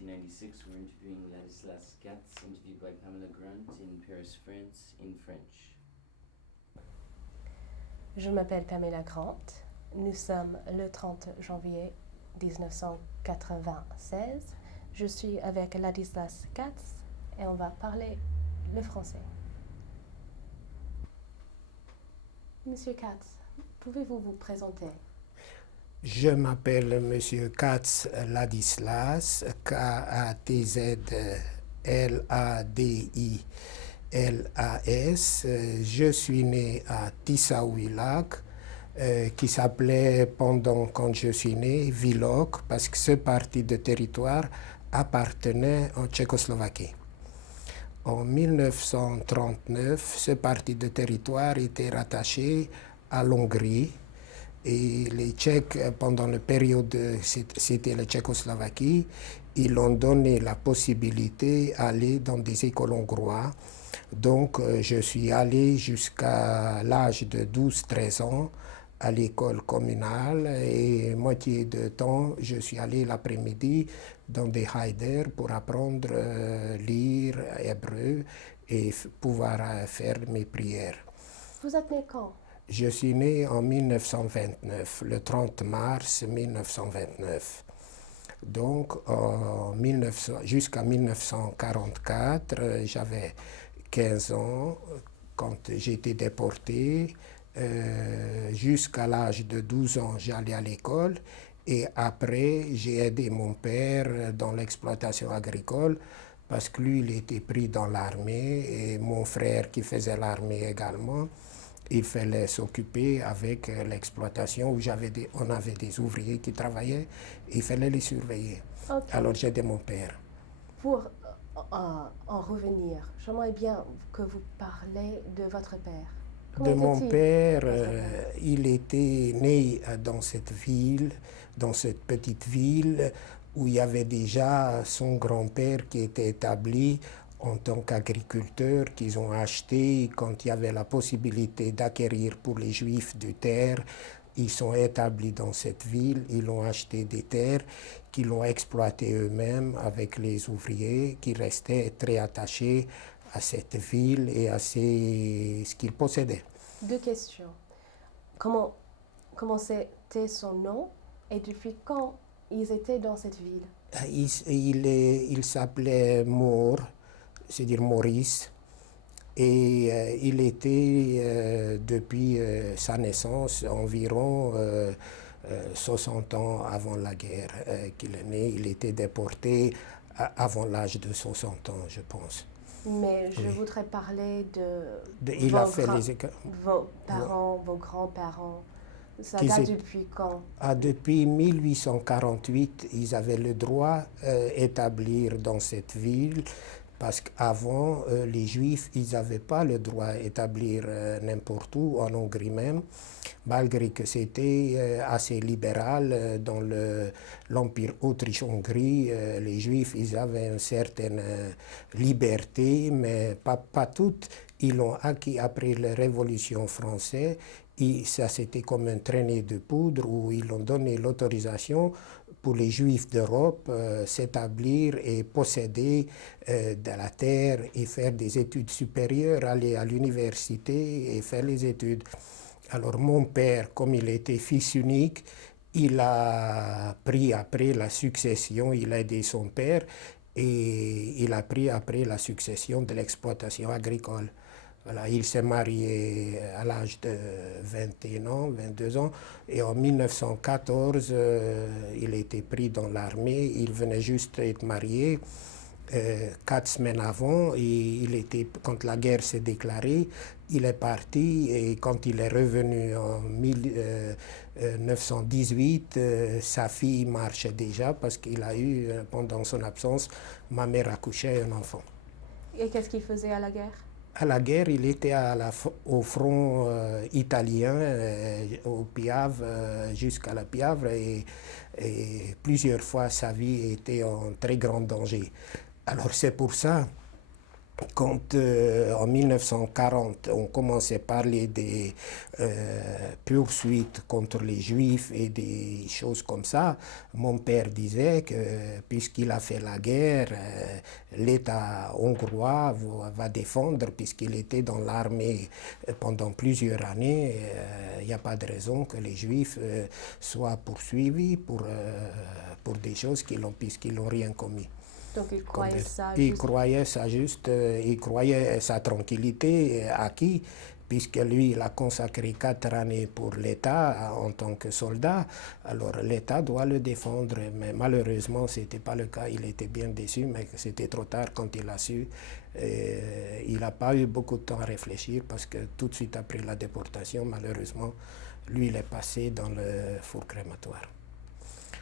1996, we're interviewing Ladislas Katz, interviewed by Pamela Grant in Paris, France, in French. Je m'appelle Pamela Grant. Nous sommes le 30 janvier 1996. Je suis avec Ladislas Katz et on va parler le français. Monsieur Katz, pouvez-vous vous présenter? Je m'appelle Monsieur Katz Ladislas, K-A-T-Z-L-A-D-I-L-A-S. Je suis né à Tissaouilac, qui s'appelait pendant quand je suis né Villok, parce que ce parti de territoire appartenait en Tchécoslovaquie. En 1939, ce parti de territoire était rattaché à l'Hongrie. Et les Tchèques, pendant la période, c'était la Tchécoslovaquie, ils ont donné la possibilité d'aller dans des écoles hongroises. Donc, je suis allé jusqu'à l'âge de 12-13 ans à l'école communale et moitié de temps, je suis allé l'après-midi dans des Heider pour apprendre à lire hébreu et pouvoir faire mes prières. Vous êtes né quand? Je suis né en 1929, le 30 mars 1929. Donc, jusqu'à 1944, j'avais 15 ans quand j'ai été déporté. Jusqu'à l'âge de 12 ans, j'allais à l'école. Et après, j'ai aidé mon père dans l'exploitation agricole parce que lui, il était pris dans l'armée et mon frère qui faisait l'armée également. Il fallait s'occuper avec l'exploitation où on avait des ouvriers qui travaillaient, il fallait les surveiller. Okay. Alors j'ai aidé mon père. Pour en revenir, j'aimerais bien que vous parlez de votre père. De mon père, il était né dans cette ville, dans cette petite ville où il y avait déjà son grand-père qui était établi en tant qu'agriculteurs qu'ils ont acheté quand il y avait la possibilité d'acquérir pour les Juifs des terres. Ils sont établis dans cette ville, ils ont acheté des terres qu'ils ont exploitées eux-mêmes avec les ouvriers qui restaient très attachés à cette ville et à ce qu'ils possédaient. Deux questions. Comment c'était son nom et depuis quand ils étaient dans cette ville? Il s'appelait Maure, c'est-à-dire Maurice, et il était depuis sa naissance environ 60 ans avant la guerre qu'il est né. Il était déporté avant l'âge de 60 ans, je pense. Mais je voudrais parler de vos parents, vos grands-parents. Ça date depuis quand? Depuis 1848, ils avaient le droit d'établir dans cette ville. Parce qu'avant, les Juifs, ils n'avaient pas le droit d'établir n'importe où, en Hongrie même, malgré que c'était assez libéral dans l'Empire Autriche-Hongrie. Les Juifs, ils avaient une certaine liberté, mais pas toutes. Ils l'ont acquis après la Révolution française. Et ça, c'était comme un traînée de poudre où ils ont donné l'autorisation pour les Juifs d'Europe s'établir et posséder de la terre et faire des études supérieures, aller à l'université et faire les études. Alors mon père, comme il était fils unique, il a pris après la succession, il a aidé son père et il a pris après la succession de l'exploitation agricole. Voilà, il s'est marié à l'âge de 21 ans, 22 ans, et en 1914, il a été pris dans l'armée. Il venait juste d'être marié 4 semaines avant, et quand la guerre s'est déclarée, il est parti, et quand il est revenu en 1918, sa fille marchait déjà, parce qu'il a eu, pendant son absence, ma mère accouchait un enfant. Et qu'est-ce qu'il faisait à la guerre? À la guerre, il était au front italien, au Piave, jusqu'à la Piave, et plusieurs fois sa vie était en très grand danger. Alors c'est pour ça quand en 1940 on commençait à parler des poursuites contre les Juifs et des choses comme ça, mon père disait que puisqu'il a fait la guerre, l'État hongrois va défendre, puisqu'il était dans l'armée pendant plusieurs années. Il n'y a pas de raison que les Juifs soient poursuivis pour des choses puisqu'ils n'ont rien commis. Donc il croyait ça juste. Il croyait ça juste, il croyait sa tranquillité acquis, puisque lui, il a consacré 4 années pour l'État en tant que soldat. Alors l'État doit le défendre, mais malheureusement, ce n'était pas le cas. Il était bien déçu, mais c'était trop tard quand il a su. Il n'a pas eu beaucoup de temps à réfléchir, parce que tout de suite après la déportation, malheureusement, lui, il est passé dans le four crématoire.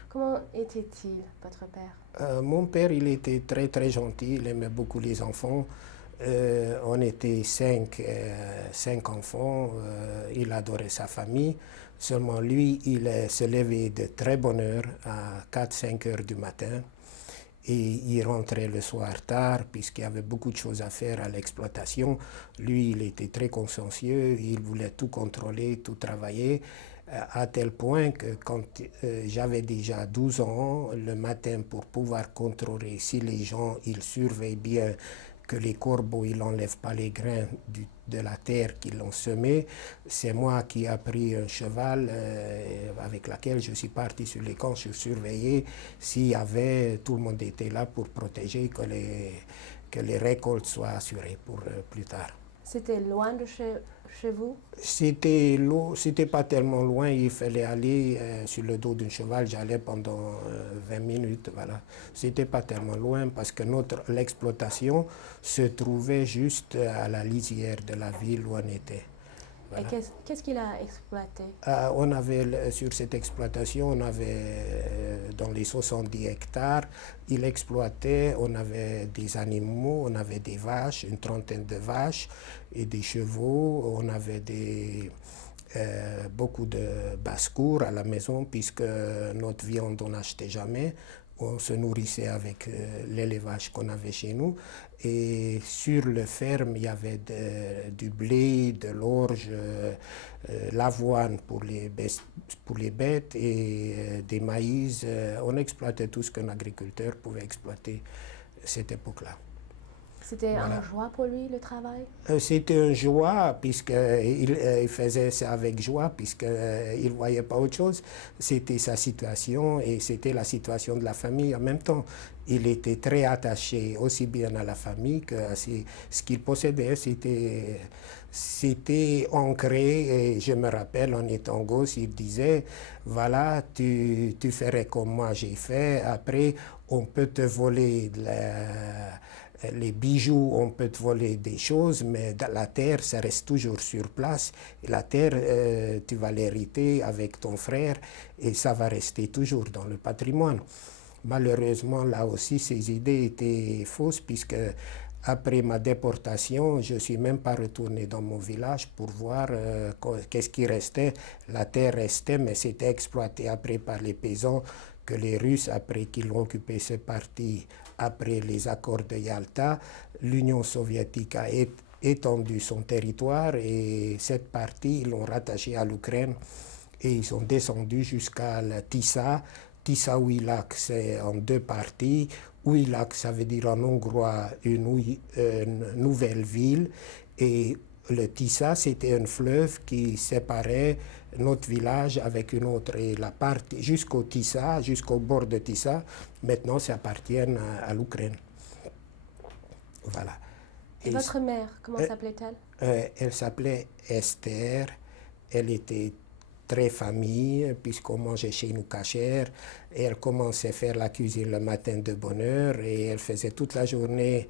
Comment était-il, votre père? Mon père, il était très très gentil, il aimait beaucoup les enfants. On était 5 enfants, il adorait sa famille. Seulement lui, il se levait de très bonne heure, à 4-5 heures du matin. Et il rentrait le soir tard, puisqu'il y avait beaucoup de choses à faire à l'exploitation. Lui, il était très consciencieux, il voulait tout contrôler, tout travailler. À tel point que quand j'avais déjà 12 ans, le matin, pour pouvoir contrôler si les gens ils surveillent bien que les corbeaux ils n'enlèvent pas les grains de la terre qu'ils ont semé, c'est moi qui ai pris un cheval avec lequel je suis parti sur les camps, je surveillais s'il y avait, tout le monde était là pour protéger que les récoltes soient assurées pour plus tard. C'était loin de chez vous? C'était pas tellement loin, il fallait aller sur le dos d'un cheval, j'allais pendant 20 minutes, voilà. C'était pas tellement loin parce que l'exploitation se trouvait juste à la lisière de la ville où on était. Voilà. Et qu'est-ce qu'il a exploité? On avait, sur cette exploitation, on avait dans les 70 hectares, il exploitait, on avait des animaux, on avait des vaches, une trentaine de vaches et des chevaux, on avait beaucoup de basse-cour à la maison, puisque notre viande on n'achetait jamais. On se nourrissait avec l'élevage qu'on avait chez nous. Et sur le ferme, il y avait du blé, de l'orge, l'avoine pour les bêtes et des maïs. On exploitait tout ce qu'un agriculteur pouvait exploiter à cette époque-là. C'était une joie pour lui, le travail? C'était une joie, puisqu'il faisait ça avec joie, puisqu'il ne voyait pas autre chose. C'était sa situation et c'était la situation de la famille en même temps. Il était très attaché aussi bien à la famille que à ce qu'il possédait. C'était ancré, et je me rappelle, en étant gosse, il disait, voilà, tu ferais comme moi j'ai fait, après on peut te voler les bijoux, on peut te voler des choses, mais la terre, ça reste toujours sur place. Et la terre, tu vas l'hériter avec ton frère et ça va rester toujours dans le patrimoine. Malheureusement, là aussi, ces idées étaient fausses, puisque après ma déportation, je ne suis même pas retourné dans mon village pour voir qu'est-ce qui restait. La terre restait, mais c'était exploité après par les paysans, que les Russes, après qu'ils ont occupé ce parti, après les accords de Yalta, l'Union soviétique a étendu son territoire et cette partie, ils l'ont rattachée à l'Ukraine et ils sont descendus jusqu'à la Tisa. Tisa-Ouilac, c'est en 2 parties. Ouilac, ça veut dire en hongrois une nouvelle ville. Et le Tisa, c'était un fleuve qui séparait notre village avec une autre. Et la partie jusqu'au Tisa, jusqu'au bord de Tisa, maintenant, ça appartient à l'Ukraine. Voilà. Et votre mère, comment s'appelait-elle? Elle s'appelait Esther. Elle était très famille, puisqu'on mangeait chez nous cachère. Et elle commençait à faire la cuisine le matin de bonne heure. Et elle faisait toute la journée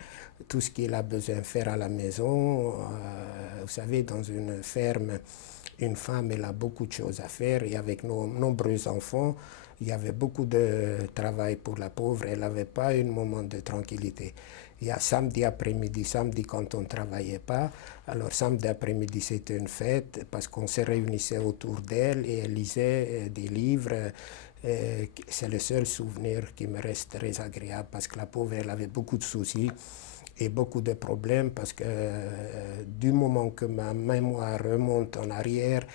tout ce qu'il a besoin de faire à la maison. Vous savez, dans une ferme, une femme, elle a beaucoup de choses à faire. Et avec nos nombreux enfants, il y avait beaucoup de travail pour la pauvre. Elle n'avait pas un moment de tranquillité. Il y a samedi après-midi, samedi quand on ne travaillait pas. Alors samedi après-midi, c'était une fête parce qu'on se réunissait autour d'elle et elle lisait des livres. C'est le seul souvenir qui me reste très agréable parce que la pauvre, elle avait beaucoup de soucis. et beaucoup de problèmes parce que du moment que ma mémoire remonte en arrière,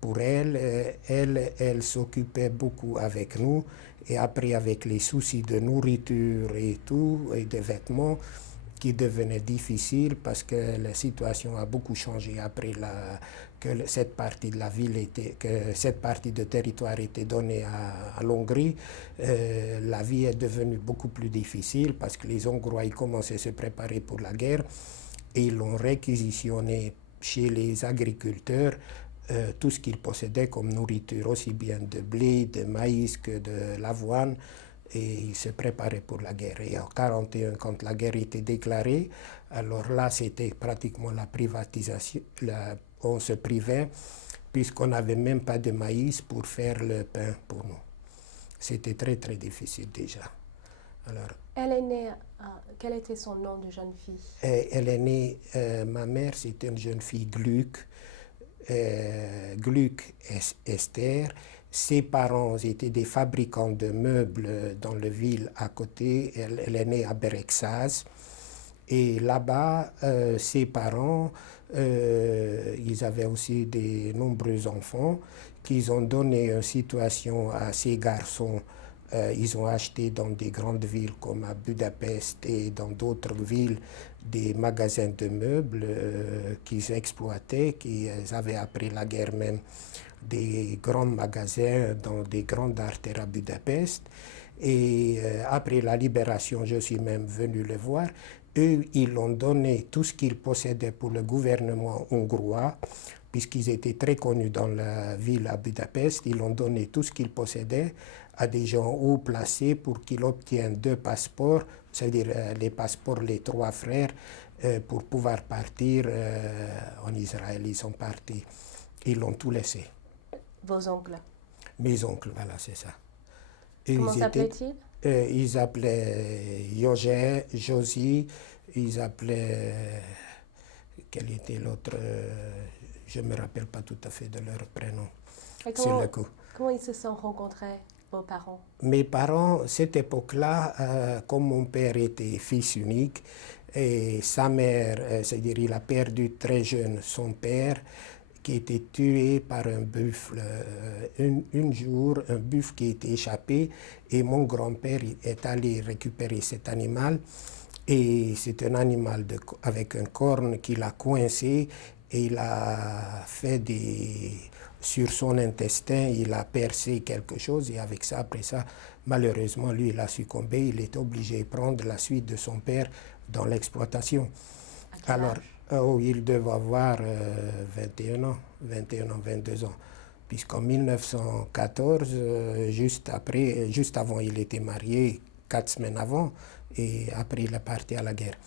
pour elle s'occupait beaucoup avec nous. Et après, avec les soucis de nourriture et tout, et de vêtements, qui devenaient difficiles parce que la situation a beaucoup changé après que cette partie de la ville que cette partie de territoire était donnée à l'Hongrie. La vie est devenue beaucoup plus difficile parce que les Hongrois ils commençaient à se préparer pour la guerre et ils l'ont réquisitionné chez les agriculteurs. Tout ce qu'ils possédaient comme nourriture, aussi bien de blé, de maïs que de l'avoine, et ils se préparaient pour la guerre. Et en 1941, quand la guerre était déclarée, alors là, c'était pratiquement la privatisation. On se privait, puisqu'on n'avait même pas de maïs pour faire le pain pour nous. C'était très, très difficile déjà. Alors, elle est née, quel était son nom de jeune fille? Elle est née, ma mère, c'était une jeune fille Gluck. Gluck Esther. Ses parents étaient des fabricants de meubles dans la ville à côté. Elle est née à Berexaz. Et là-bas, ses parents, ils avaient aussi de nombreux enfants qu'ils ont donné une situation à ces garçons. Ils ont acheté dans des grandes villes comme à Budapest et dans d'autres villes des magasins de meubles qu'ils exploitaient, qu'ils avaient après la guerre même des grands magasins dans des grandes artères à Budapest. Et après la libération, je suis même venu le voir. Eux, ils ont donné tout ce qu'ils possédaient pour le gouvernement hongrois, puisqu'ils étaient très connus dans la ville à Budapest. Ils ont donné tout ce qu'ils possédaient à des gens haut placés pour qu'ils obtiennent 2 passeports, c'est-à-dire les passeports, les 3 frères, pour pouvoir partir en Israël. Ils sont partis. Ils l'ont tout laissé. Vos oncles? Mes oncles, voilà, c'est ça. Comment s'appelaient-ils? Ils s'appelaient Josie, ils s'appelaient... Quel était l'autre? Je ne me rappelle pas tout à fait de leur prénom. Sur le coup. Comment ils se sont rencontrés, vos parents? Mes parents, cette époque-là, comme mon père était fils unique, et sa mère, c'est-à-dire il a perdu très jeune son père, qui était tué par un buffle. Un jour, un buffle qui était échappé, et mon grand-père est allé récupérer cet animal, et c'est un animal avec un corne qui l'a coincé, et il a fait sur son intestin, il a percé quelque chose, et avec ça, après ça, malheureusement, lui, il a succombé, il est obligé de prendre la suite de son père dans l'exploitation. Alors, il devait avoir 21 ans, 22 ans. Puisqu'en 1914, juste avant, il était marié 4 semaines avant, et après, il est parti à la guerre.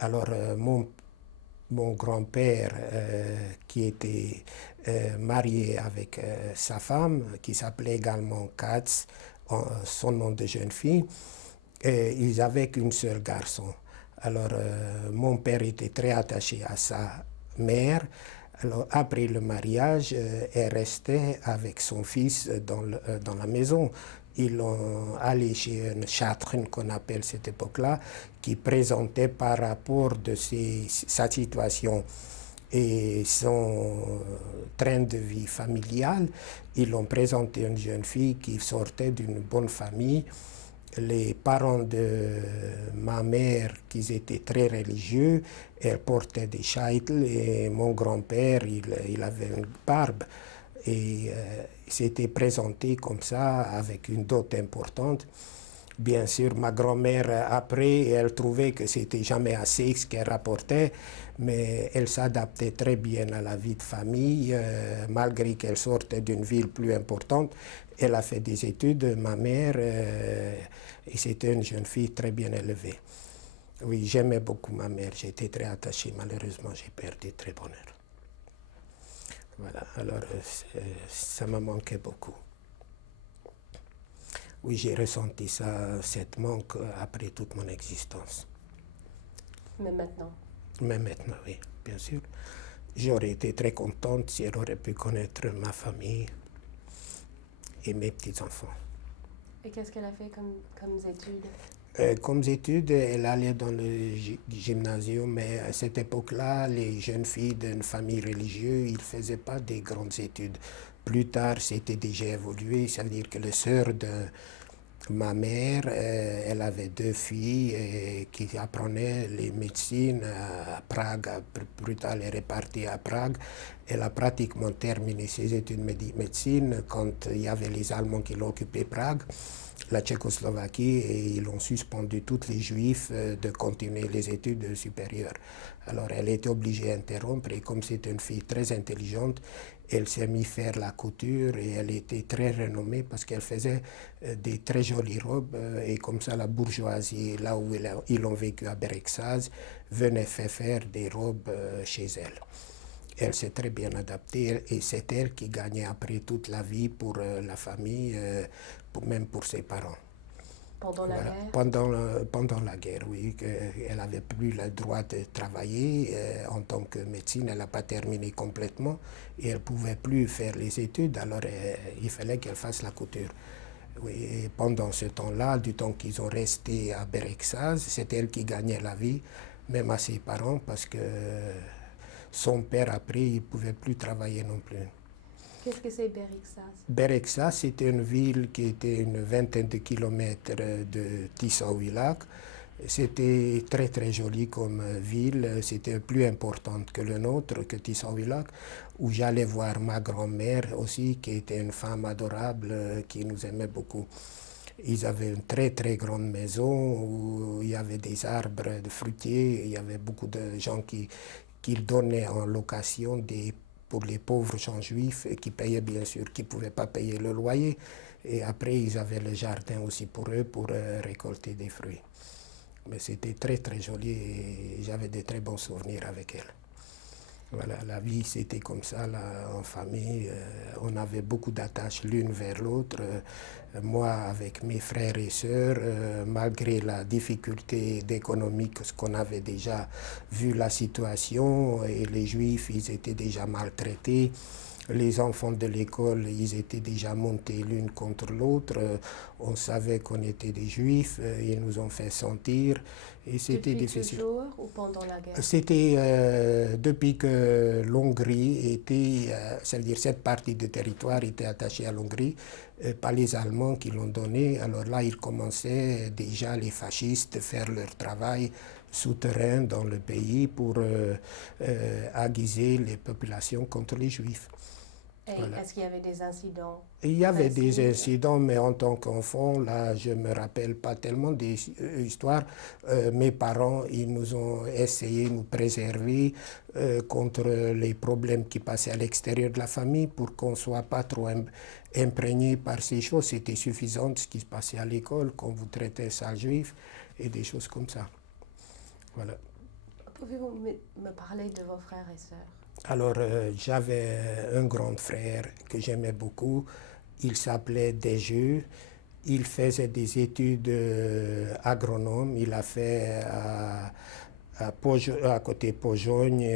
Alors, mon grand-père, qui était marié avec sa femme, qui s'appelait également Katz, son nom de jeune fille, ils avaient qu'une seule garçon. Alors, mon père était très attaché à sa mère. Alors, après le mariage, elle restait avec son fils dans la maison. Ils l'ont allé chez une chatrine qu'on appelle cette époque-là, qui présentait par rapport de sa situation et son train de vie familial. Ils l'ont présenté une jeune fille qui sortait d'une bonne famille. Les parents de ma mère, qui étaient très religieux, elle portait des scheitels, et mon grand-père, il avait une barbe. Et il s'était présenté comme ça, avec une dot importante. Bien sûr, ma grand-mère, après, elle trouvait que c'était jamais assez ce qu'elle rapportait, mais elle s'adaptait très bien à la vie de famille, malgré qu'elle sortait d'une ville plus importante. Elle a fait des études, ma mère, et c'était une jeune fille très bien élevée. Oui, j'aimais beaucoup ma mère, j'étais très attaché. Malheureusement, j'ai perdu très bonheur. Voilà, alors ça me manquait beaucoup. Oui, j'ai ressenti cette manque après toute mon existence. Mais maintenant? Mais maintenant, oui, bien sûr. J'aurais été très contente si elle aurait pu connaître ma famille et mes petits-enfants. Et qu'est-ce qu'elle a fait comme études? Comme études, elle allait dans le gymnasium, mais à cette époque-là, les jeunes filles d'une famille religieuse, ils ne faisaient pas des grandes études. Plus tard, c'était déjà évolué, c'est-à-dire que les sœurs de ma mère, elle avait 2 filles qui apprenaient les médecines à Prague. Plus tard, elle est repartie à Prague. Elle a pratiquement terminé ses études de médecine quand il y avait les Allemands qui l'occupaient Prague, la Tchécoslovaquie, et ils ont suspendu tous les Juifs de continuer les études supérieures. Alors elle était obligée d'interrompre, et comme c'est une fille très intelligente, elle s'est mise à faire la couture, et elle était très renommée parce qu'elle faisait des très jolies robes, et comme ça la bourgeoisie, là où ils ont vécu à Berexaz, venait faire des robes chez elle. Elle s'est très bien adaptée, et c'est elle qui gagnait après toute la vie pour la famille, même pour ses parents. Pendant la guerre? Pendant la guerre, oui. Elle n'avait plus le droit de travailler en tant que médecine. Elle n'a pas terminé complètement et elle ne pouvait plus faire les études. Alors il fallait qu'elle fasse la couture. Oui, et pendant ce temps-là, du temps qu'ils ont resté à Berexaz, c'est elle qui gagnait la vie, même à ses parents, parce que son père, après, il ne pouvait plus travailler non plus. Qu'est-ce que c'est Berexaz? Berexaz, c'était une ville qui était une vingtaine de kilomètres de Tiszaújlac. C'était très très joli comme ville, c'était plus importante que le nôtre, que Tiszaújlac, où j'allais voir ma grand-mère aussi, qui était une femme adorable, qui nous aimait beaucoup. Ils avaient une très très grande maison où il y avait des arbres de fruitiers, il y avait beaucoup de gens qui donnaient en location pour les pauvres gens juifs qui payaient bien sûr, qui ne pouvaient pas payer le loyer. Et après, ils avaient le jardin aussi pour eux, pour récolter des fruits. Mais c'était très très joli et j'avais de très bons souvenirs avec elle. Voilà, la vie c'était comme ça, là, en famille. On avait beaucoup d'attaches l'une vers l'autre. Moi avec mes frères et sœurs, malgré la difficulté économique, ce qu'on avait déjà vu la situation, et les Juifs, ils étaient déjà maltraités. Les enfants de l'école, ils étaient déjà montés l'une contre l'autre. On savait qu'on était des Juifs. Ils nous ont fait sentir. Et c'était difficile. Depuis toujours ou pendant la guerre? C'était depuis que l'Hongrie était, c'est-à-dire cette partie du territoire était attachée à l'Hongrie par les Allemands qui l'ont donné. Alors là, ils commençaient déjà, les fascistes, faire leur travail souterrain dans le pays pour aiguiser les populations contre les Juifs. Et voilà. Est-ce qu'il y avait des incidents? Il y avait des incidents, mais en tant qu'enfant, là, je ne me rappelle pas tellement des histoires. Mes parents, ils nous ont essayé de nous préserver contre les problèmes qui passaient à l'extérieur de la famille pour qu'on ne soit pas trop imprégné par ces choses. C'était suffisant ce qui se passait à l'école, qu'on vous traitait sale juif et des choses comme ça. Voilà. Pouvez-vous me parler de vos frères et sœurs? Alors, j'avais un grand frère que j'aimais beaucoup. Il s'appelait Desjeux. Il faisait des études agronomes. Il a fait à côté de Pojogne,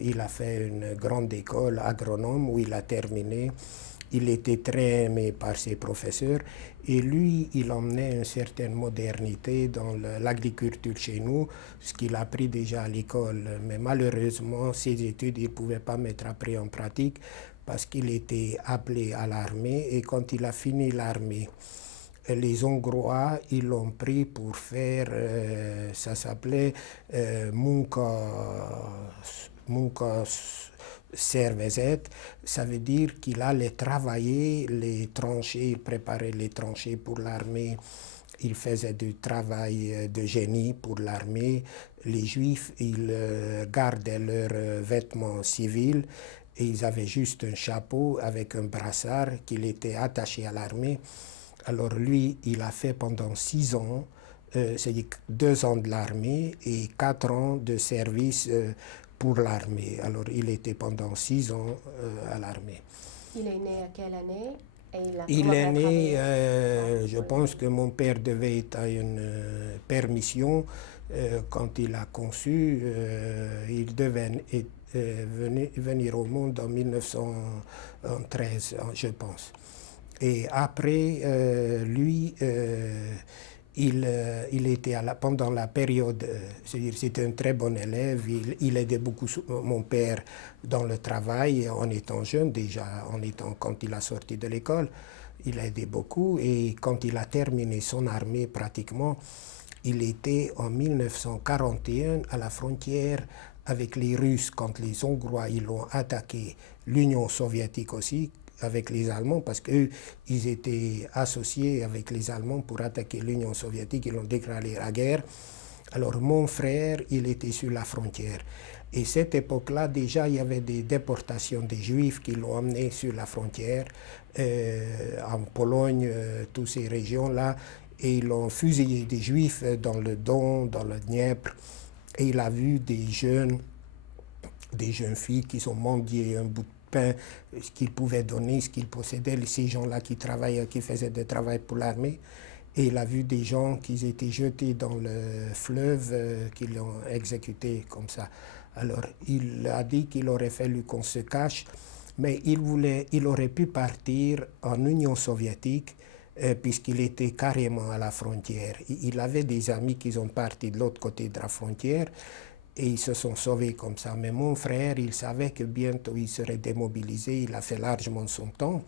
il a fait une grande école agronome où il a terminé. Il était très aimé par ses professeurs et lui, il emmenait une certaine modernité dans l'agriculture chez nous, ce qu'il a appris déjà à l'école. Mais malheureusement, ses études, il ne pouvait pas mettre après en pratique parce qu'il était appelé à l'armée et quand il a fini l'armée, les Hongrois, ils l'ont pris pour faire, ça s'appelait Munkaszervezet, ça veut dire qu'il allait travailler les tranchées, il préparait les tranchées pour l'armée, il faisait du travail de génie pour l'armée. Les Juifs, ils gardaient leurs vêtements civils et ils avaient juste un chapeau avec un brassard qu'il était attaché à l'armée. Alors lui, il a fait pendant 6 ans, c'est-à-dire 2 ans de l'armée et 4 ans de service pour l'armée. Alors il était pendant 6 ans à l'armée. Il est né à quelle année? Il est né, je pense que mon père devait être à une permission quand il a conçu. Il devait venir au monde en 1913, je pense. Et après, lui, il était pendant la période, c'est-à-dire c'était un très bon élève, il aidait beaucoup mon père dans le travail en étant jeune déjà, quand il a sorti de l'école, il a aidé beaucoup et quand il a terminé son armée pratiquement, il était en 1941 à la frontière avec les Russes quand les Hongrois ils ont attaqué l'Union soviétique aussi, avec les Allemands parce qu'eux, ils étaient associés avec les Allemands pour attaquer l'Union soviétique, ils ont déclaré la guerre. Alors mon frère, il était sur la frontière. Et cette époque-là, déjà, il y avait des déportations des Juifs qui l'ont emmené sur la frontière, en Pologne, toutes ces régions-là, et ils ont fusillé des Juifs dans le Don, dans le Dniepr, et il a vu des jeunes filles qui ont mendié un bout de pain, ce qu'ils pouvaient donner, ce qu'ils possédaient, ces gens-là qui travaillaient, qui faisaient du travail pour l'armée. Et il a vu des gens qui étaient jetés dans le fleuve, qui l'ont exécuté comme ça. Alors il a dit qu'il aurait fallu qu'on se cache, mais il aurait pu partir en Union soviétique, puisqu'il était carrément à la frontière. Il avait des amis qui sont partis de l'autre côté de la frontière, et ils se sont sauvés comme ça. Mais mon frère, il savait que bientôt il serait démobilisé, il a fait largement son temps,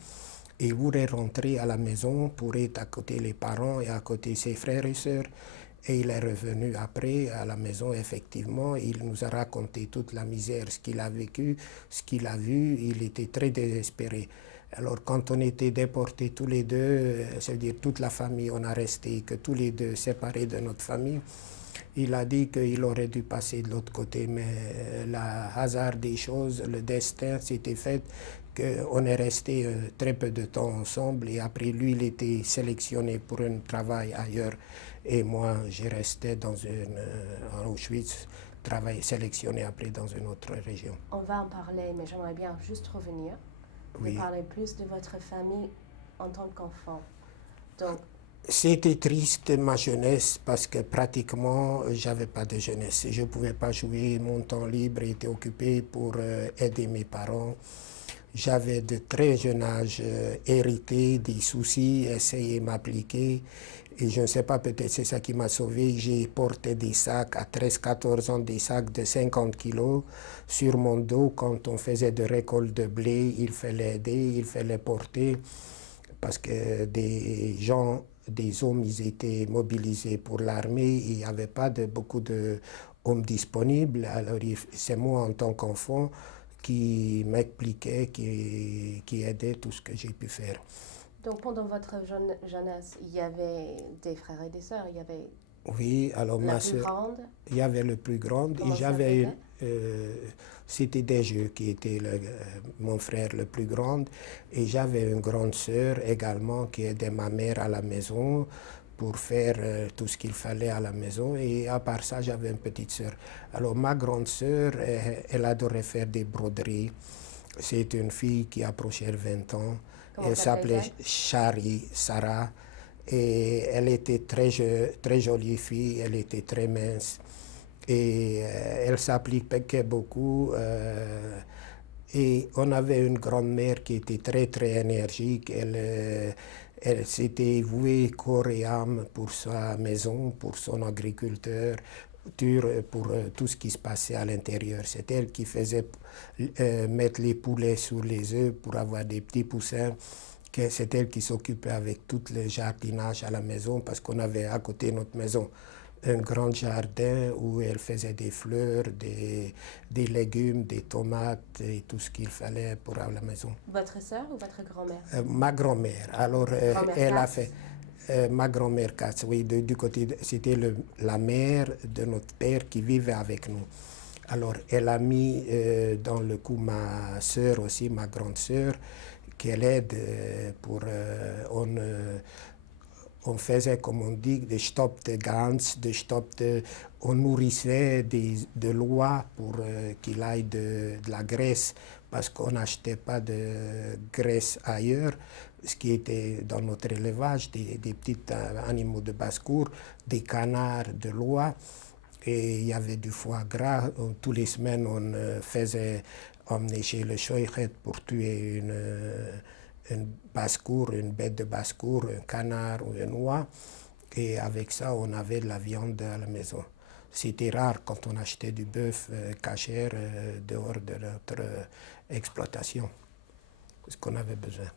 et il voulait rentrer à la maison pour être à côté des parents et à côté ses frères et sœurs. Et il est revenu après à la maison, effectivement, il nous a raconté toute la misère, ce qu'il a vécu, ce qu'il a vu, il était très désespéré. Alors quand on était déportés tous les deux, c'est-à-dire toute la famille, on a resté que tous les deux séparés de notre famille, il a dit qu'il aurait dû passer de l'autre côté, mais le hasard des choses, le destin s'était fait qu'on est resté très peu de temps ensemble et après lui, il était sélectionné pour un travail ailleurs et moi, j'ai resté en Auschwitz, sélectionné après dans une autre région. On va en parler, mais j'aimerais bien juste revenir et parler plus de votre famille en tant qu'enfant. Donc, c'était triste ma jeunesse parce que pratiquement j'avais pas de jeunesse. Je pouvais pas jouer, mon temps libre était occupé pour aider mes parents. J'avais de très jeune âge hérité des soucis, essayé de m'appliquer. Et je ne sais pas, peut-être c'est ça qui m'a sauvé. J'ai porté des sacs à 13-14 ans, des sacs de 50 kilos sur mon dos. Quand on faisait de récolte de blé, il fallait aider, il fallait porter parce que des hommes, ils étaient mobilisés pour l'armée, il n'y avait pas beaucoup d'hommes disponibles. Alors c'est moi en tant qu'enfant qui m'expliquait, qui aidait tout ce que j'ai pu faire. Donc pendant votre jeunesse, il y avait des frères et des sœurs, il y avait oui, alors la plus grande. Il y avait le plus grand et j'avais c'était des jeux qui étaient mon frère le plus grand et j'avais une grande sœur également qui aidait ma mère à la maison pour faire tout ce qu'il fallait à la maison et à part ça j'avais une petite sœur. Alors ma grande sœur elle adorait faire des broderies. C'est une fille qui approchait 20 ans. Elle s'appelait Shari Sarah. Et elle était très jolie fille, elle était très mince et elle s'appliquait beaucoup et on avait une grand-mère qui était très très énergique, elle s'était vouée corps et âme pour sa maison, pour son agriculteur, pour tout ce qui se passait à l'intérieur. C'est elle qui faisait mettre les poulets sur les œufs pour avoir des petits poussins. C'est elle qui s'occupait avec tout le jardinage à la maison parce qu'on avait à côté de notre maison un grand jardin où elle faisait des fleurs, des légumes, des tomates et tout ce qu'il fallait pour la maison. Votre sœur ou votre grand-mère? Ma grand-mère. Alors, elle a fait ma grand-mère Katz, oui, du côté, c'était la mère de notre père qui vivait avec nous. Alors, elle a mis dans le coup ma sœur aussi, ma grande sœur, qu'elle aide pour... on faisait, comme on dit, des stops de gans, on nourrissait de l'oie pour qu'il aille de la graisse, parce qu'on n'achetait pas de graisse ailleurs, ce qui était dans notre élevage, des petits animaux de basse-cour, des canards, de l'oie, et il y avait du foie gras. Tous les semaines, on faisait emmener chez le Shoichet pour tuer une basse-cour, une bête de basse-cour, un canard ou une oie. Et avec ça, on avait de la viande à la maison. C'était rare quand on achetait du bœuf cachère dehors de notre exploitation, ce qu'on avait besoin.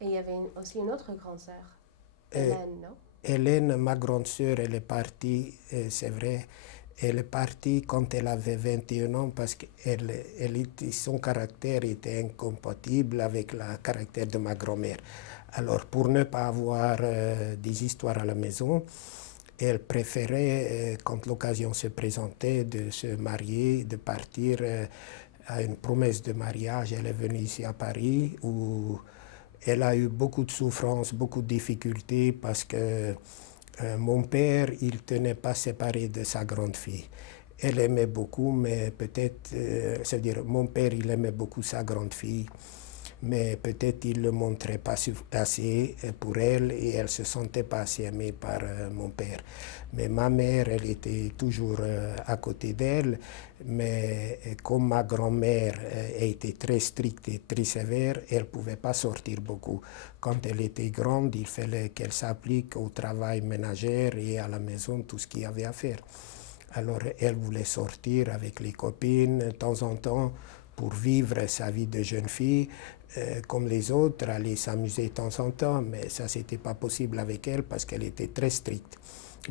Et il y avait aussi une autre grande sœur, Hélène, non? Hélène, ma grande sœur, elle est partie, c'est vrai, elle est partie quand elle avait 21 ans parce que son caractère était incompatible avec le caractère de ma grand-mère. Alors, pour ne pas avoir des histoires à la maison, elle préférait, quand l'occasion se présentait, de se marier, de partir à une promesse de mariage. Elle est venue ici à Paris où elle a eu beaucoup de souffrances, beaucoup de difficultés parce que mon père, il ne tenait pas séparé de sa grande fille. Elle aimait beaucoup, mais peut-être, c'est-à-dire mon père, il aimait beaucoup sa grande fille, mais peut-être il ne le montrait pas assez pour elle et elle ne se sentait pas assez aimée par mon père. Mais ma mère, elle était toujours à côté d'elle, mais comme ma grand-mère était très stricte et très sévère, elle ne pouvait pas sortir beaucoup. Quand elle était grande, il fallait qu'elle s'applique au travail ménagère et à la maison, tout ce qu'il y avait à faire. Alors elle voulait sortir avec les copines de temps en temps pour vivre sa vie de jeune fille, comme les autres, aller s'amuser de temps en temps, mais ça, c'était pas possible avec elle parce qu'elle était très stricte.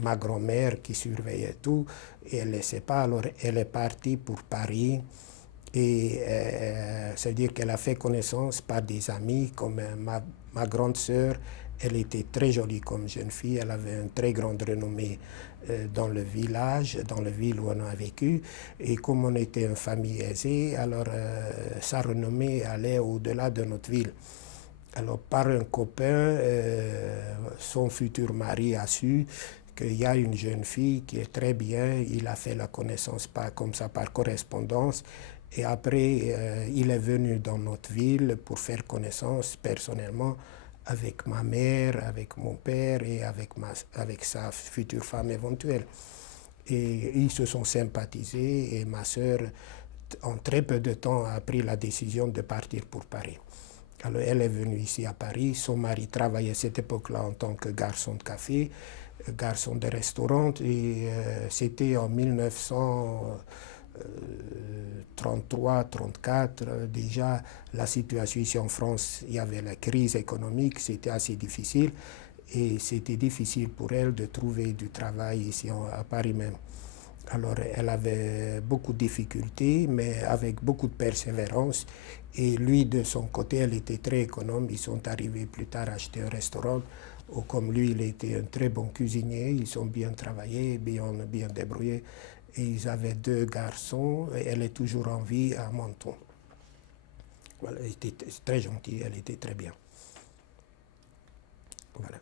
Ma grand-mère qui surveillait tout, et elle ne laissait pas, alors elle est partie pour Paris, et c'est-à-dire qu'elle a fait connaissance par des amis, comme ma grande sœur, elle était très jolie comme jeune fille, elle avait une très grande renommée dans le village, dans la ville où on a vécu. Et comme on était une famille aisée, alors sa renommée allait au-delà de notre ville. Alors par un copain, son futur mari a su qu'il y a une jeune fille qui est très bien. Il a fait la connaissance comme ça par correspondance. Et après, il est venu dans notre ville pour faire connaissance personnellement avec ma mère, avec mon père et avec sa future femme éventuelle. Et ils se sont sympathisés et ma sœur, en très peu de temps, a pris la décision de partir pour Paris. Alors elle est venue ici à Paris. Son mari travaillait à cette époque-là en tant que garçon de café, garçon de restaurant. Et c'était en 1933-34, déjà la situation ici en France, il y avait la crise économique, c'était assez difficile et c'était difficile pour elle de trouver du travail ici à Paris même. Alors elle avait beaucoup de difficultés, mais avec beaucoup de persévérance. Et lui, de son côté, elle était très économe. Ils sont arrivés plus tard à acheter un restaurant. Comme lui, il était un très bon cuisinier. Ils ont bien travaillé, bien débrouillé. Et ils avaient 2 garçons. Et elle est toujours en vie à Menton. Voilà, elle était très gentille, elle était très bien. Voilà.